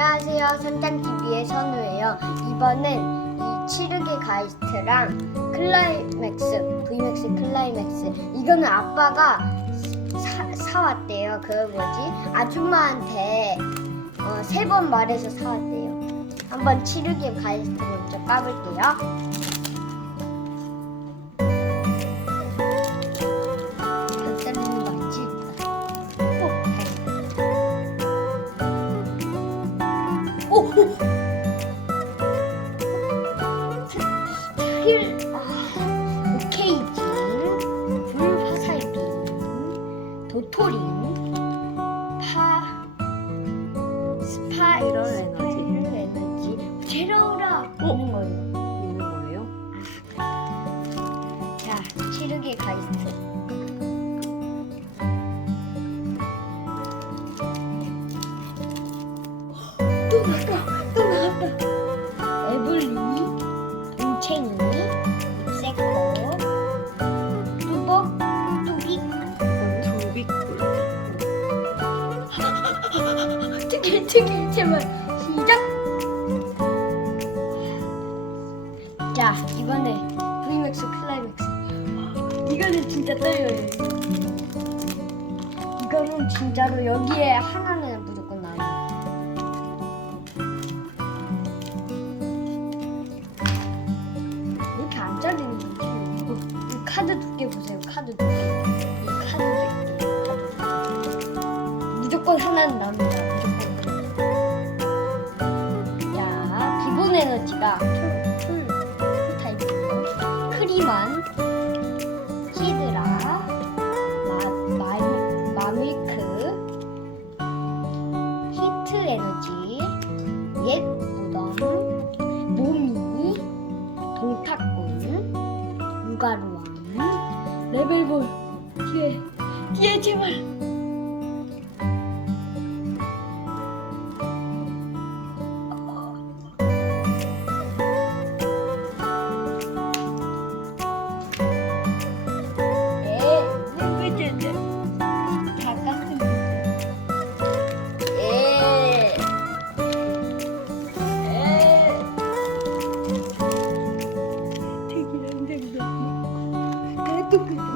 안녕하세요. 선장TV의 선우예요. 이번엔 이 치르기 가이스트랑 클라이맥스, VMAX 클라이맥스. 이거는 아빠가 사, 사왔대요. 그 뭐지? 아줌마한테 어, 세 번 말해서 사왔대요. 한번 치르기 가이스트 먼저 까볼게요. 힐, 아, 오케이지, 불화살빔, 도토링, 파, 스파, 이런 에너지. 스파이럴 에너지, 제로라 있는 거예요. 있는 거예요? 자, 치르기 가이스 또 나왔다. 에블리, 동챙이, 세코, 뚜벅, 뚜빅. 두빅불. 특일, 특일, 제발. 시작! 자, 이번에 VMAX 클라이맥스. 이거는 진짜 떨려요. 이거. 이거는 진짜로 여기에 하나는 무조건 보세요. 카드 두께. 이 카드 두께. 카드 두께. 무조건 하나는 나옵니다. 무조건. 자, 기본 에너지가 풀, 풀, 풀 타입이고 크리만, 시드라, 마, 마, 마밀크, 히트 에너지, 옛 무덤, 모미, 동탁군, 무가루왕, 레벨볼. 뒤에 뒤에 제발. 예. 예. 예. 뚝